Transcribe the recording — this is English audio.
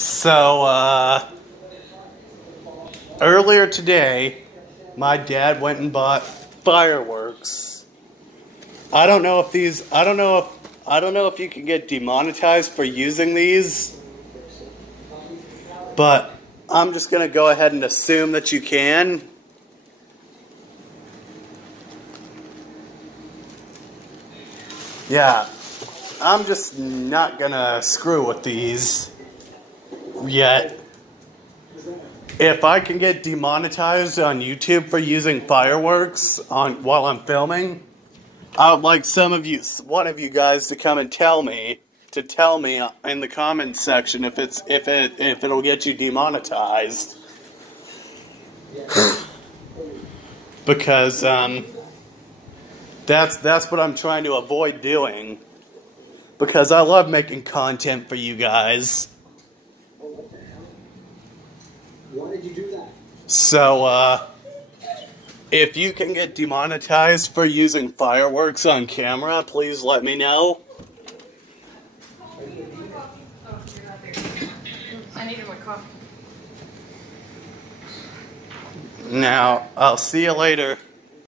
So, earlier today, my dad went and bought fireworks. I don't know if you can get demonetized for using these, but I'm just gonna go ahead and assume that you can. Yeah, I'm just not gonna screw with these yet. If I can get demonetized on YouTube for using fireworks while I'm filming, I would like one of you guys to come and tell me in the comments section if it'll get you demonetized. Because that's what I'm trying to avoid doing. Because I love making content for you guys. Why did you do that? So, if you can get demonetized for using fireworks on camera, please let me know. I needed my coffee. Now, I'll see you later.